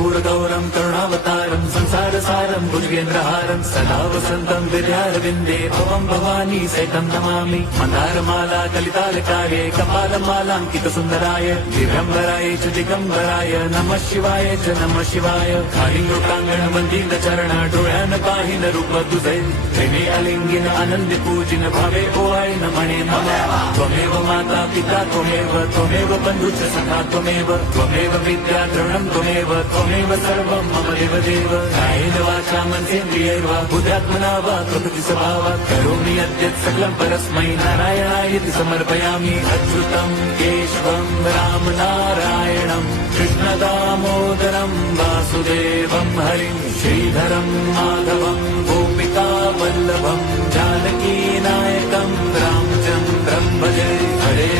कर्पूरगौरं करुणावतारं संसारसारं भुजगेन्द्रहारं सदा वसन्तं विद्यारविन्दे भवं भवानी सहितं नमामि। मन्दारमाला कलितालकार्ये कपालमालाङ्कितसुन्दराय दिगम्बराय च दिगम्बराय नमः शिवाय च नमः शिवाय। कालिङ्गोटाङ्गण वन्दित चरण डोळ्यान पाहिन रूप तुझे प्रेमे अलिंगिन आनंद पूजिन भावे ओवाळी न म्हणे मम त्वमेव माता पिता त्वमेव बन्धुश्च सखा त्वमेव विद्या द्रवणं त्वमेव सर्वं मम देव कायेन वाचा मनसेन्द्रियैर्वा बुद्ध्यात्मना वा प्रकृति स्वभावात् करोमि यद्यत् सकलं परस्मै नारायणायति समर्पयामि। अच्युतं केशवं राम नारायणं कृष्णदामोदरं वासुदेवं हरिं श्रीधरं माधवं गोपिका वल्लभं जानकी नायकं रामचन्द्रं भजे। हरे